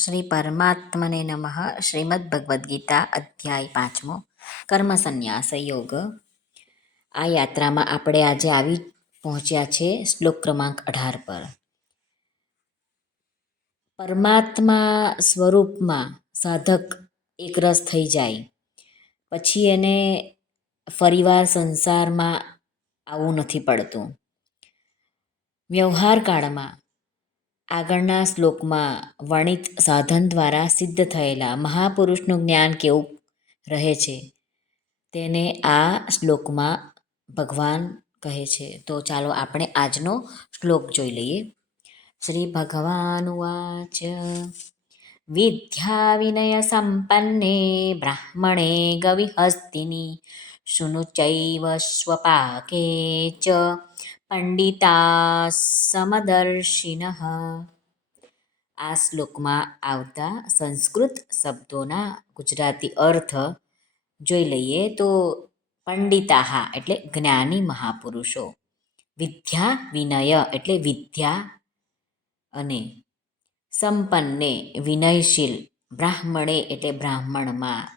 શ્રી પરમાત્મને નમઃ. શ્રીમદ્ ભગવદ્ ગીતા અધ્યાય 5 કર્મ સંન્યાસ યોગ. આ યાત્રામાં આપણે આજે આવી પહોંચ્યા છે શ્લોક ક્રમાંક 18 પર. પરમાત્મા સ્વરૂપમાં સાધક એકરસ થઈ જાય પછી એને ફરીવાર સંસારમાં આવવું નથી પડતું. વ્યવહાર કાળમાં આગળના શ્લોકમાં વર્ણિત સાધન દ્વારા સિદ્ધ થયેલા મહાપુરુષનું જ્ઞાન કેવું રહે છે તેને આ શ્લોકમાં ભગવાન કહે છે. તો ચાલો આપણે આજનો શ્લોક જોઈ લઈએ. શ્રી ભગવાનુવાચ વિદ્યા વિનય સંપન્ને બ્રાહ્મણે ગવિહસ્તિની શુનુ ચૈવ સ્વપાકે ચ પંડિતા સમદર્શિનઃ. આ શ્લોકમાં આવતા સંસ્કૃત શબ્દોના ગુજરાતી અર્થ જોઈ લઈએ તો પંડિતાહા એટલે જ્ઞાની મહાપુરુષો, વિદ્યા વિનય એટલે વિદ્યા અને સંપન્ને વિનયશીલ, બ્રાહ્મણે એટલે બ્રાહ્મણમાં,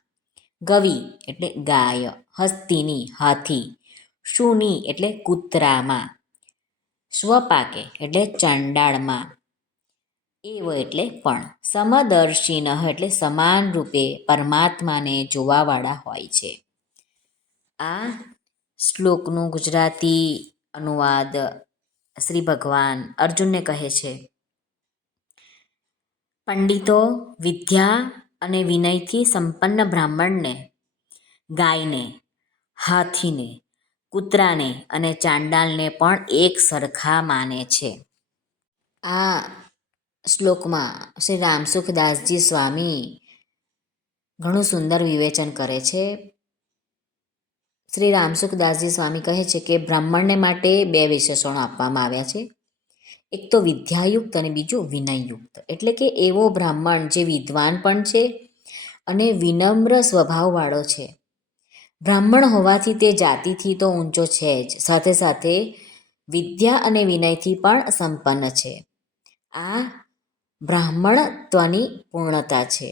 ગવિ એટલે ગાય, હસ્તિની હાથી, શુની એટલે કૂતરામાં, સ્વપાકે એટલે ચાંડાળમાં, એવ એટલે પણ, સમદર્શિનઃ એટલે સમાન રૂપે પરમાત્માને જોવાવાળા હોય છે. આ શ્લોકનું ગુજરાતી અનુવાદ શ્રી ભગવાન અર્જુનને કહે છે. પંડિતો વિદ્યા અને વિનયથી સંપન્ન બ્રાહ્મણને, ગાયને, હાથીને, કૂતરાને અને ચાંડાલને પણ એક સરખા માને છે. આ શ્લોકમાં શ્રી રામસુખદાસજી સ્વામી ઘણું સુંદર વિવેચન કરે છે. શ્રી રામસુખદાસજી સ્વામી કહે છે કે બ્રાહ્મણને માટે 2 વિશેષણો આપવામાં આવ્યા છે. એક તો વિદ્યાયુક્ત અને બીજું વિનયયુક્ત, એટલે કે એવો બ્રાહ્મણ જે વિદ્વાન પણ છે અને વિનમ્ર સ્વભાવવાળો છે. બ્રાહ્મણ હોવાથી તે જાતિથી તો ઊંચો છે જ, સાથે સાથે વિદ્યા અને વિનયથી પણ સંપન્ન છે. આ બ્રાહ્મણત્વની પૂર્ણતા છે.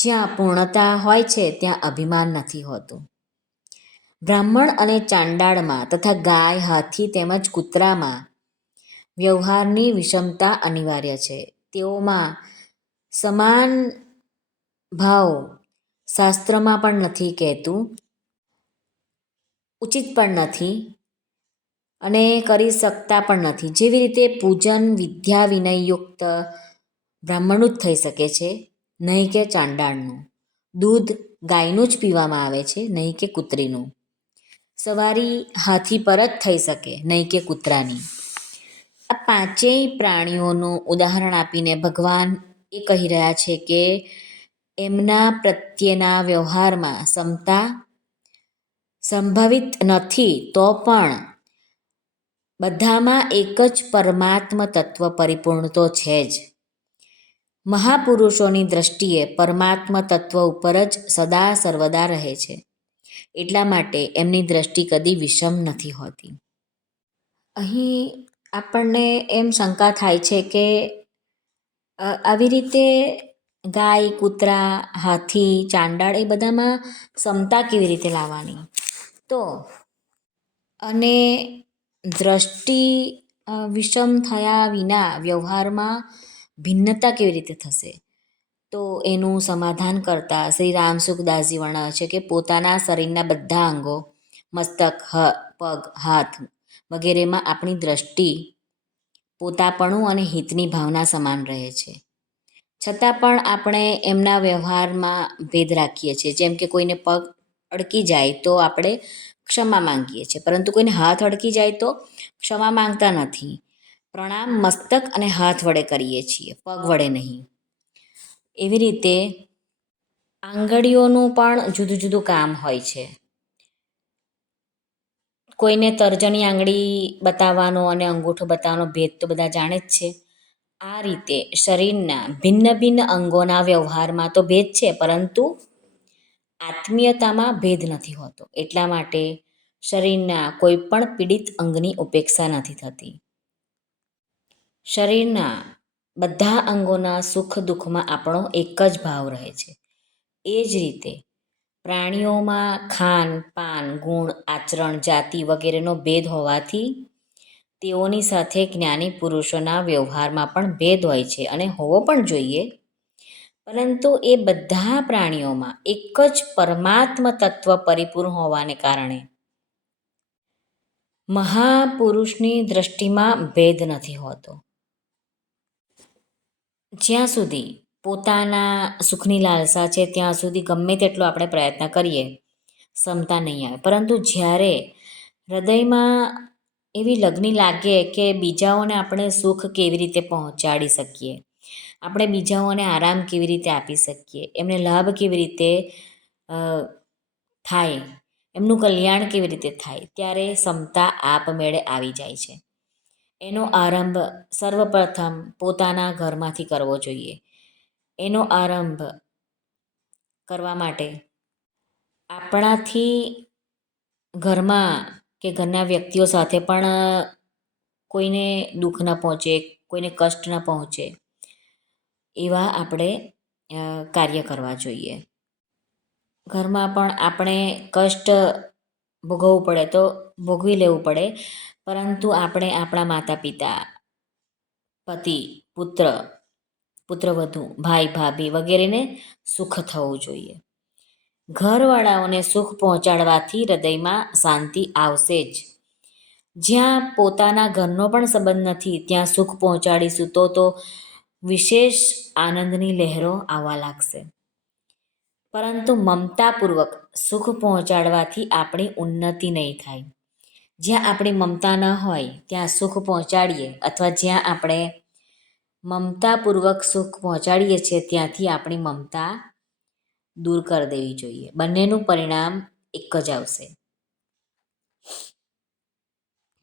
જ્યાં પૂર્ણતા હોય છે ત્યાં અભિમાન નથી હોતું. બ્રાહ્મણ અને ચાંડાળમાં તથા ગાય, હાથી તેમજ કૂતરામાં વ્યવહારની વિષમતા અનિવાર્ય છે. તેઓમાં સમાન ભાવ શાસ્ત્રમાં પણ નથી કહેતું, ઉચિત પણ નથી અને કરી શકતા પણ નથી. જેવી રીતે પૂજન વિદ્યા વિનયયુક્ત બ્રાહ્મણનું જ થઈ શકે છે, નહીં કે ચાંડાળનું. દૂધ ગાયનું જ પીવામાં આવે છે, નહીં કે કૂતરીનું. સવારી હાથી પર જ થઈ શકે, નહીં કે કૂતરાની. આ 5 પ્રાણીઓનું ઉદાહરણ આપીને ભગવાન એ કહી રહ્યા છે કે એમના પ્રત્યેના વ્યવહારમાં સમતા સંભવિત નથી તો પણ બધામાં એક જ પરમાત્મ તત્વ પરિપૂર્ણ તો છે જ. મહાપુરુષોની દ્રષ્ટિએ પરમાત્મ તત્વ ઉપર જ સદા સર્વદા રહે છે. એટલા માટે એમની દ્રષ્ટિ કદી વિષમ નથી હોતી. અહીં આપણને એમ શંકા થાય છે કે આવી રીતે ગાય, કૂતરા, હાથી, ચાંડાળ એ બધામાં સમતા કેવી રીતે લાવવાની? તો અને દ્રષ્ટિ વિષમ થયા વિના વ્યવહારમાં ભિન્નતા કેવી રીતે થશે? તો એનું સમાધાન કરતા શ્રી રામસુખદાસજી વર્ણવે છે કે પોતાના શરીરના બધા અંગો, મસ્તક, પગ, હાથ વગેરેમાં આપણી દ્રષ્ટિ પોતાપણું અને હિતની ભાવના સમાન રહે છે. છતાં પણ આપણે એમના વ્યવહારમાં ભેદ રાખીએ છીએ. જેમ કે કોઈને પગ અડકી જાય તો આપણે ક્ષમા માંગીએ છીએ, પરંતુ કોઈને હાથ અડકી જાય તો ક્ષમા માંગતા નથી. પ્રણામ મસ્તક અને હાથ વડે કરીએ છીએ, પગ વડે નહીં. એવી રીતે આંગળીઓનું પણ જુદું જુદું કામ હોય છે. કોઈને તર્જની આંગળી બતાવવાનો અને અંગૂઠો બતાવવાનો ભેદ તો બધા જાણે જ છે. આ રીતે શરીરના ભિન્ન ભિન્ન અંગોના વ્યવહારમાં તો ભેદ છે, પરંતુ આત્મીયતામાં ભેદ નથી હોતો. એટલા માટે શરીરના કોઈ પણ પીડિત અંગની ઉપેક્ષા નથી થતી. શરીરના બધા અંગોના સુખ દુઃખમાં આપણો એક જ ભાવ રહે છે. એ જ રીતે પ્રાણીઓમાં ખાન પાન ગુણ આચરણ જાતિ વગેરેનો ભેદ હોવાથી તેઓની સાથે જ્ઞાની પુરુષોના વ્યવહારમાં પણ ભેદ હોય છે અને હોવો પણ જોઈએ. પરંતુ એ બધા પ્રાણીઓમાં એક જ પરમાત્મ તત્વ પરિપૂર્ણ હોવાને કારણે મહાપુરુષની દૃષ્ટિમાં ભેદ નથી હોતો. જ્યાં સુધી પોતાના સુખની લાલસા છે ત્યાં સુધી ગમે તેટલો આપણે પ્રયત્ન કરીએ ક્ષમતા નહીં આવે. પરંતુ જ્યારે હૃદયમાં એવી લગની લાગે કે બીજાઓને આપણે સુખ કેવી રીતે પહોંચાડી શકીએ, આપણે બીજાઓને આરામ કેવી રીતે આપી શકીએ, એમને લાભ કેવી રીતે થાય, એમનું કલ્યાણ કેવી રીતે થાય, ત્યારે ક્ષમતા આપમેળે આવી જાય છે. એનો આરંભ સર્વપ્રથમ પોતાના ઘરમાંથી કરવો જોઈએ. એનો આરંભ કરવા માટે આપણાથી ઘરમાં કે ઘરના વ્યક્તિઓ સાથે પણ કોઈને દુઃખ ન પહોંચે, કોઈને કષ્ટ ન પહોંચે એવા આપણે કાર્ય કરવા જોઈએ. ઘરમાં પણ આપણે કષ્ટ ભોગવવું પડે તો ભોગવી લેવું પડે, પરંતુ આપણે આપણા માતા પિતા, પતિ, પુત્ર, પુત્રવધુ, ભાઈ ભાભી વગેરેને સુખ થવું જોઈએ. ઘરવાળાઓને સુખ પહોંચાડવાથી હૃદયમાં શાંતિ આવશે જ. જ્યાં પોતાના ઘરનો પણ સંબંધ નથી ત્યાં સુખ પહોંચાડીશું તો વિશેષ આનંદની લહેરો આવવા લાગશે. પરંતુ મમતાપૂર્વક સુખ પહોંચાડવાથી આપણી ઉન્નતિ નહીં થાય. જ્યાં આપણી મમતા ન હોય ત્યાં સુખ પહોંચાડીએ અથવા જ્યાં આપણે મમતાપૂર્વક સુખ પહોંચાડીએ છીએ ત્યાંથી આપણી મમતા દૂર કરી દેવી જોઈએ. બંનેનું પરિણામ એક જ આવશે.